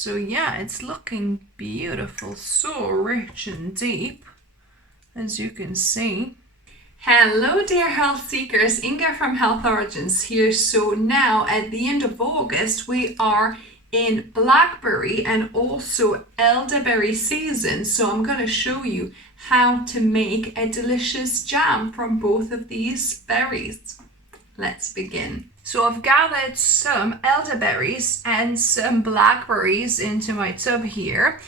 So yeah, it's looking beautiful, so rich and deep, as you can see. Hello dear health seekers, Inga from Health Origins here. So now at the end of August we are in blackberry and also elderberry season. So I'm going to show you how to make a delicious jam from both of these berries. Let's begin. So I've gathered some elderberries and some blackberries into my tub here.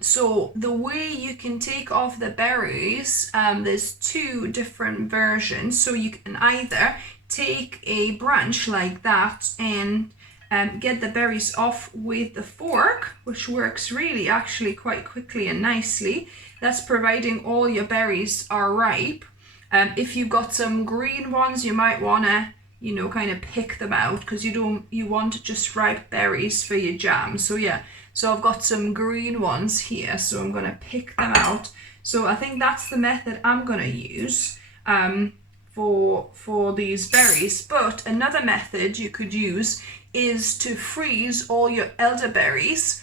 So the way you can take off the berries, there's two different versions. So you can either take a branch like that and get the berries off with the fork, which works really actually quite quickly and nicely. That's providing all your berries are ripe. If you've got some green ones, you might want to, you know, kind of pick them out because you want just ripe berries for your jam. So yeah, so I've got some green ones here, so I'm going to pick them out. So I think that's the method I'm going to use for these berries. But another method you could use is to freeze all your elderberries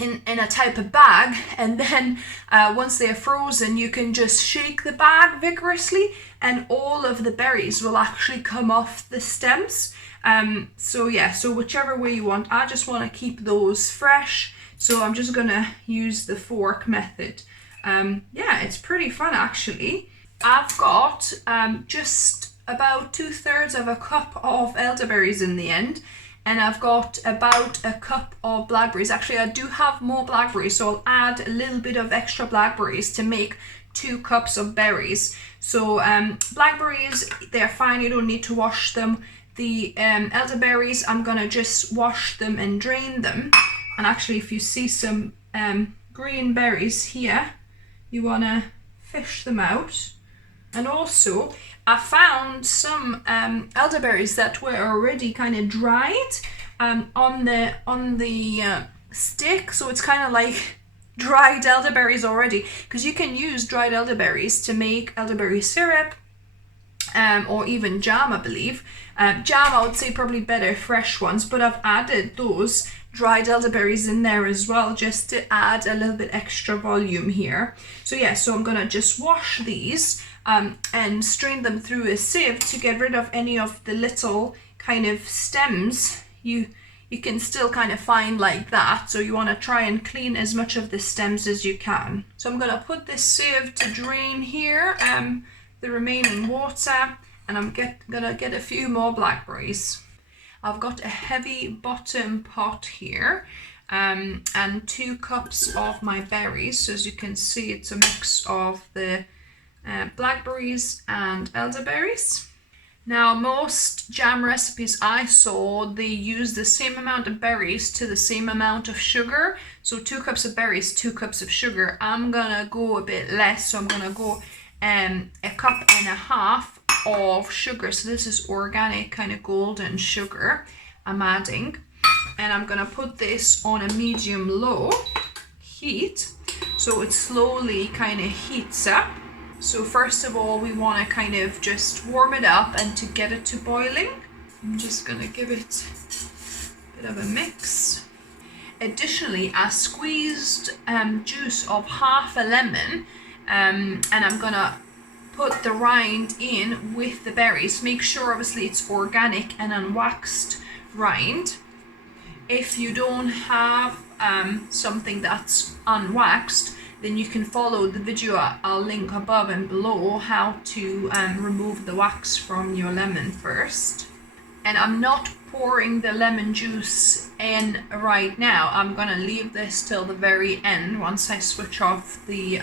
in a type of bag, and then once they're frozen you can just shake the bag vigorously and all of the berries will actually come off the stems. So yeah, so whichever way you want. I just want to keep those fresh, so I'm just gonna use the fork method. Yeah, it's pretty fun actually. I've got just about 2/3 of a cup of elderberries in the end, and I've got about a cup of blackberries. Actually, I do have more blackberries, so I'll add a little bit of extra blackberries to make 2 cups of berries. So blackberries, they're fine, you don't need to wash them. The elderberries, I'm gonna just wash them and drain them. And actually, if you see some green berries here, you wanna fish them out. And also, I found some elderberries that were already kind of dried on the stick, so it's kind of like dried elderberries already, because you can use dried elderberries to make elderberry syrup or even jam, I believe. Jam, I would say probably better fresh ones, but I've added those dried elderberries in there as well, just to add a little bit extra volume here. So yeah, so I'm gonna just wash these and strain them through a sieve to get rid of any of the little kind of stems you can still kind of find like that. So you want to try and clean as much of the stems as you can. So I'm going to put this sieve to drain here the remaining water, and I'm gonna get a few more blackberries. I've got a heavy bottom pot here and 2 cups of my berries. So as you can see, it's a mix of the blackberries and elderberries. Now, most jam recipes I saw, they use the same amount of berries to the same amount of sugar. So 2 cups of berries, 2 cups of sugar. I'm gonna go a bit less, so I'm gonna go 1.5 cups of sugar. So this is organic kind of golden sugar I'm adding, and I'm gonna put this on a medium-low heat so it slowly kind of heats up. So first of all, we want to kind of just warm it up and to get it to boiling. I'm just going to give it a bit of a mix. Additionally, I squeezed juice of half a lemon and I'm going to put the rind in with the berries. Make sure obviously it's organic and unwaxed rind. If you don't have something that's unwaxed, then you can follow the video I'll link above and below how to remove the wax from your lemon first. And I'm not pouring the lemon juice in right now. I'm gonna leave this till the very end once I switch off the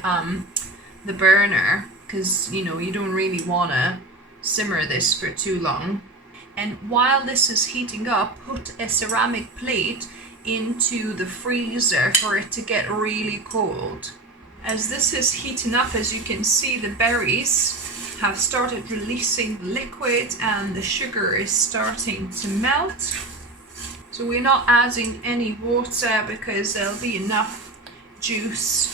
burner, because you know you don't really wanna simmer this for too long. And while this is heating up, put a ceramic plate into the freezer for it to get really cold. As this is heating up, as you can see, the berries have started releasing liquid and the sugar is starting to melt. So we're not adding any water because there'll be enough juice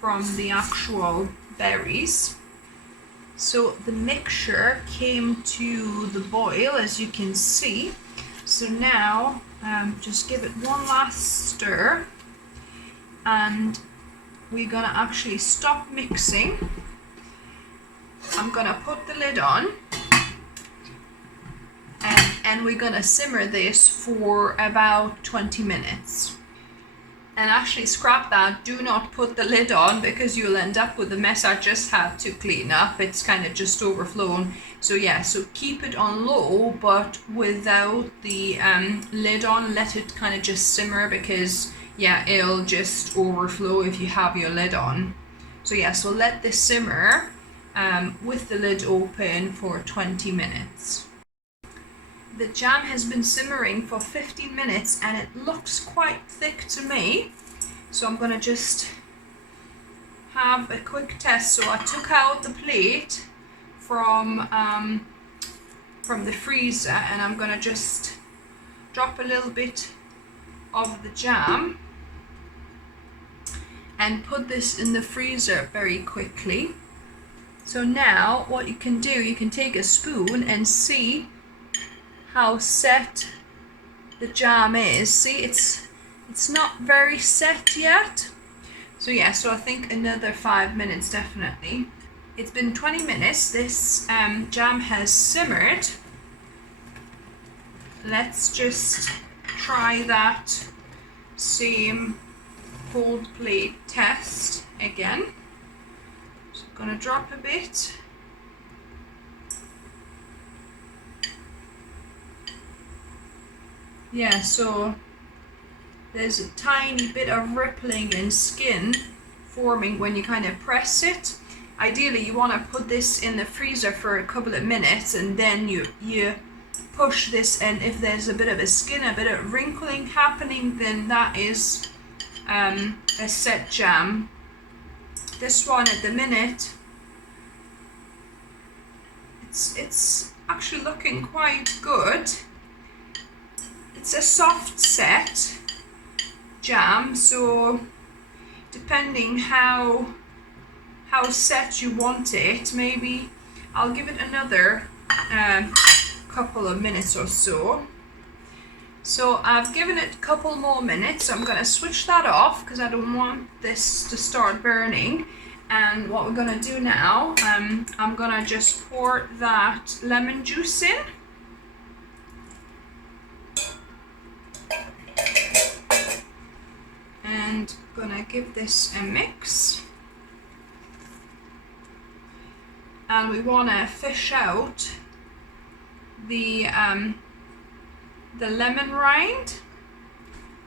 from the actual berries. So the mixture came to the boil, as you can see. So now Just give it one last stir, and we're gonna actually stop mixing. I'm gonna put the lid on, and we're gonna simmer this for about 20 minutes. And actually scrap that, do not put the lid on because you'll end up with the mess I just had to clean up. It's kind of just overflown. So yeah, so keep it on low but without the lid on. Let it kind of just simmer because yeah, it'll just overflow if you have your lid on. So yeah, so let this simmer with the lid open for 20 minutes. The jam has been simmering for 15 minutes and it looks quite thick to me. So I'm gonna just have a quick test. So I took out the plate from the freezer, and I'm gonna just drop a little bit of the jam and put this in the freezer very quickly. So now what you can do, you can take a spoon and see how set the jam is. See, it's not very set yet. So yeah, so I think another 5 minutes definitely. It's been 20 minutes. This jam has simmered. Let's just try that same cold plate test again. So I'm gonna drop a bit. Yeah, so there's a tiny bit of rippling and skin forming when you kind of press it. Ideally you want to put this in the freezer for a couple of minutes, and then you push this, and if there's a bit of a skin, a bit of wrinkling happening, then that is a set jam. This one at the minute, it's actually looking quite good. It's a soft set jam, so depending how set you want it, maybe I'll give it another couple of minutes or so. So I've given it a couple more minutes, so I'm going to switch that off because I don't want this to start burning. And what we're going to do now, I'm going to just pour that lemon juice in. And gonna give this a mix, and we want to fish out the lemon rind.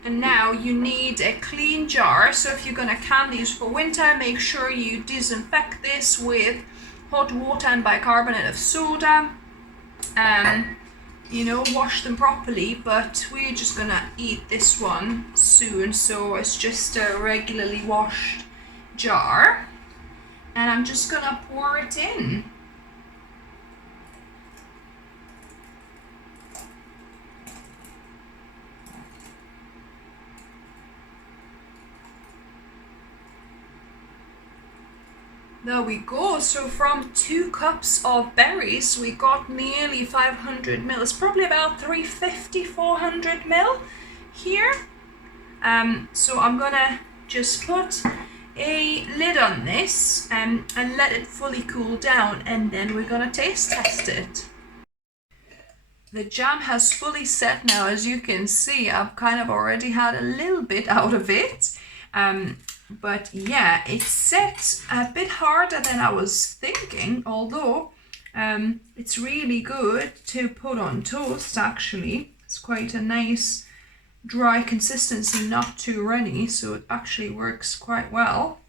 And now you need a clean jar. So if you're gonna can these for winter, make sure you disinfect this with hot water and bicarbonate of soda. You know, wash them properly, but we're just gonna eat this one soon, so it's just a regularly washed jar, and I'm just gonna pour it in. There we go. So from 2 cups of berries, we got nearly 500 ml. It's probably about 350, 400 ml here. So I'm gonna just put a lid on this and let it fully cool down, and then we're gonna taste test it. The jam has fully set now. As you can see, I've kind of already had a little bit out of it. But yeah, it's set a bit harder than I was thinking, although it's really good to put on toast actually. It's quite a nice dry consistency, not too runny, so it actually works quite well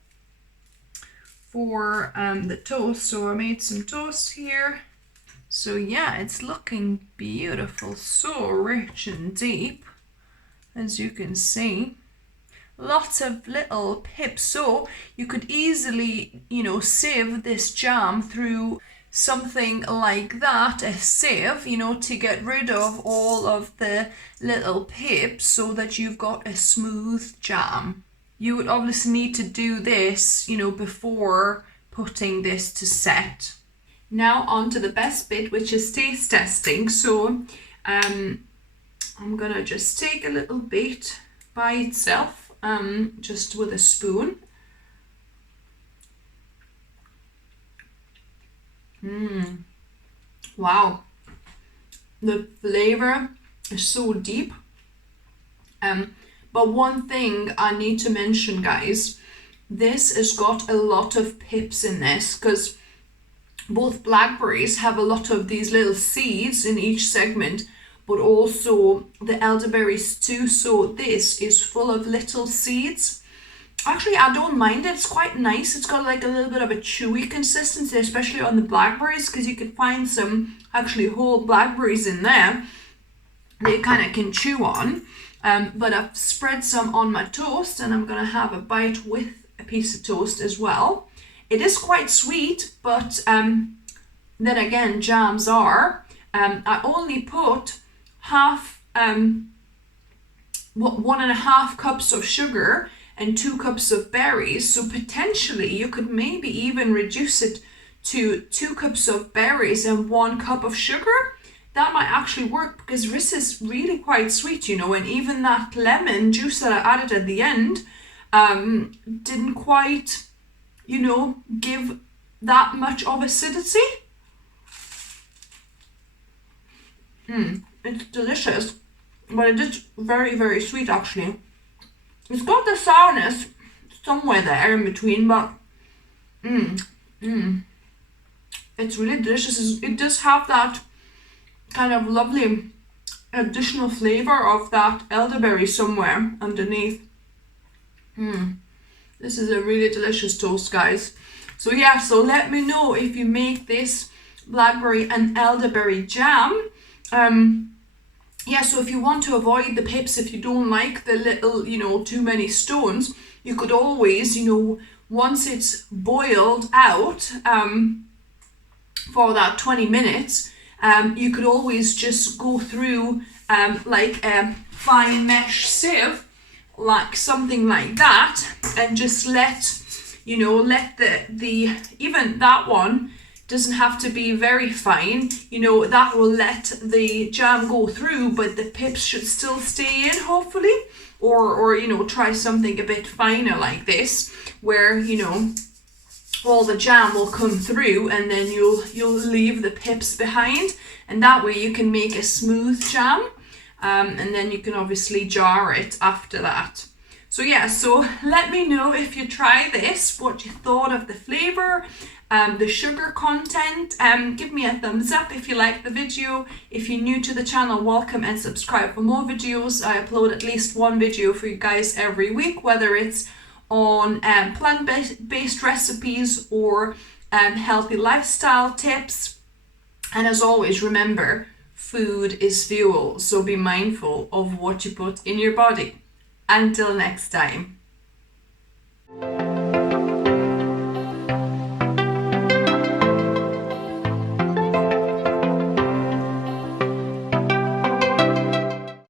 for the toast. So I made some toast here. So yeah, it's looking beautiful, so rich and deep, as you can see. Lots of little pips, so you could easily, you know, sieve this jam through something like that, a sieve, you know, to get rid of all of the little pips so that you've got a smooth jam. You would obviously need to do this, you know, before putting this to set. Now on to the best bit, which is taste testing. So I'm gonna just take a little bit by itself, just with a spoon. Wow, the flavor is so deep. But one thing I need to mention, guys, this has got a lot of pips in this, because both blackberries have a lot of these little seeds in each segment, but also the elderberries too. So this is full of little seeds. Actually, I don't mind it. It's quite nice. It's got like a little bit of a chewy consistency, especially on the blackberries, because you can find some actually whole blackberries in there that you kind of can chew on. But I've spread some on my toast, and I'm going to have a bite with a piece of toast as well. It is quite sweet, but then again, jams are. I only put 1.5 cups of sugar and 2 cups of berries. So potentially you could maybe even reduce it to 2 cups of berries and 1 cup of sugar. That might actually work, because this is really quite sweet, you know, and even that lemon juice that I added at the end didn't quite, you know, give that much of acidity. It's delicious, but it is very, very sweet actually. It's got the sourness somewhere there in between, but it's really delicious. It does have that kind of lovely additional flavor of that elderberry somewhere underneath. This is a really delicious toast, guys. So yeah, so let me know if you make this blackberry and elderberry jam. Yeah, so if you want to avoid the pips, if you don't like the little, you know, too many stones, you could always, you know, once it's boiled out for that 20 minutes, you could always just go through like a fine mesh sieve, like something like that, and just let, you know, let the even that one doesn't have to be very fine, you know, that will let the jam go through, but the pips should still stay in, hopefully. Or you know, try something a bit finer like this, where, you know, all the jam will come through, and then you'll leave the pips behind, and that way you can make a smooth jam, and then you can obviously jar it after that. So yeah, so let me know if you try this, what you thought of the flavor, the sugar content. Give me a thumbs up if you like the video. If you're new to the channel, welcome and subscribe for more videos. I upload at least one video for you guys every week, whether it's on plant-based recipes or healthy lifestyle tips. And as always, remember, food is fuel, so be mindful of what you put in your body. Until next time.